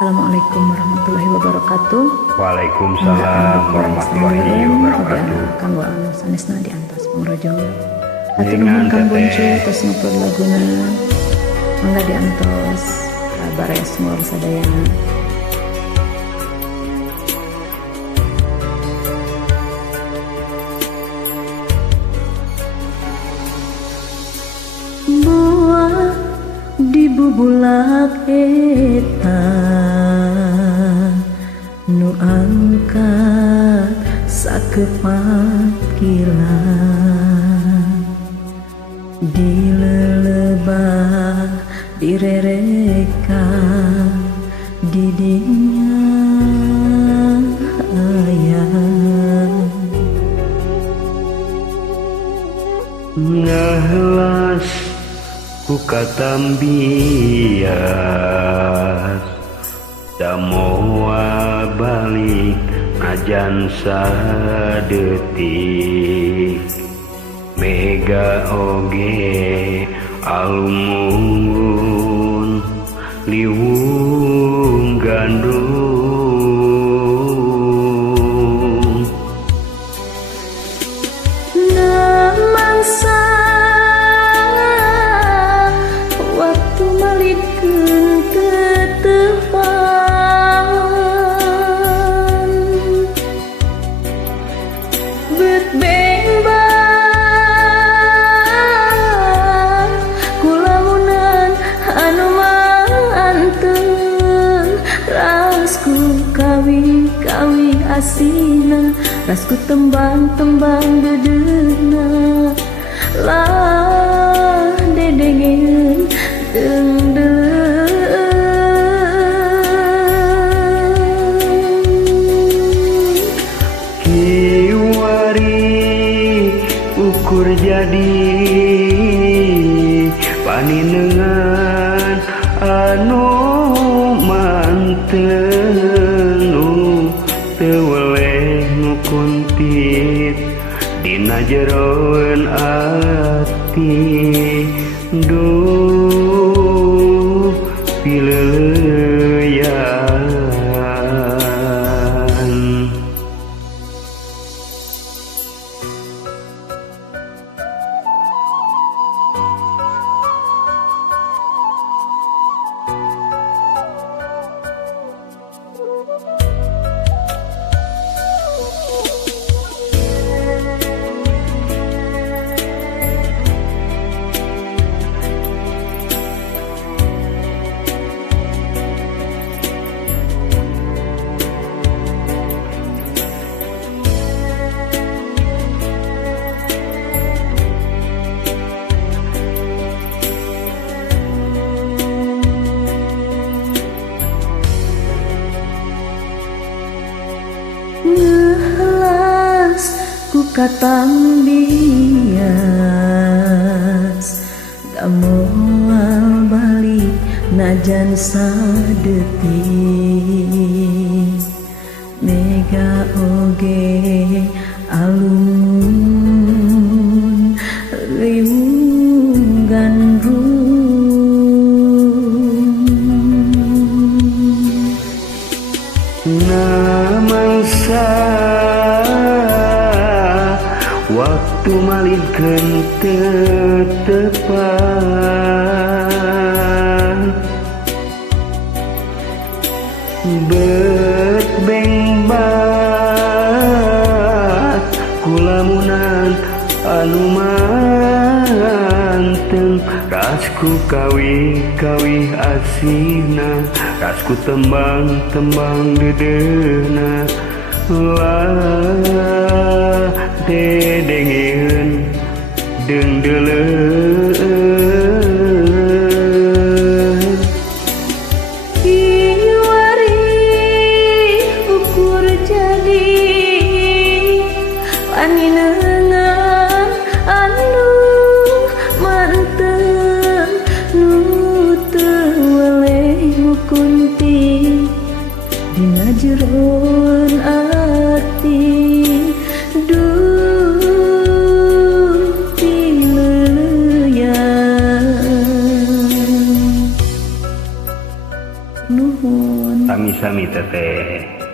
Assalamualaikum warahmatullahi wabarakatuh. Waalaikumsalam warahmatullahi wabarakatuh. Kanggo anu sanesna diantos pangrojong. Hatur nuhun Kang Buncu tos ngupload laguna. Mangga diantos bares ngor sadayana. Buah di bubulak eta nu angkat sakepat kilang dilelebah direreka didinya ayah ngahelas ku katambias damoa balik najan sadetik mega oge alumun liwung gandung namangsa waktu malikeun tetepan bet beng kulamunan anu manteng rasku kawi-kawi asina rasku tembang-tembang dedeuna lah dedengeun kiwari ukur jadi paninengan anu manteng teu weleh ngukuntit dina jeroen ati duh pileuyan ngehelas ku katambias da moal balik najan sadetik mega oge alun liung gandrung namangsa waktu malikeun tetepan bet beng bat kulamunan anu manteng rasku kawi-kawi asina rasku tembang-tembang dedeuna lah dedengeun deungdeuleun kiwari ukur jadi paninengan anu manteng nu teu weleh ngukunti dina jeroen ati duh pileuyan sami teteh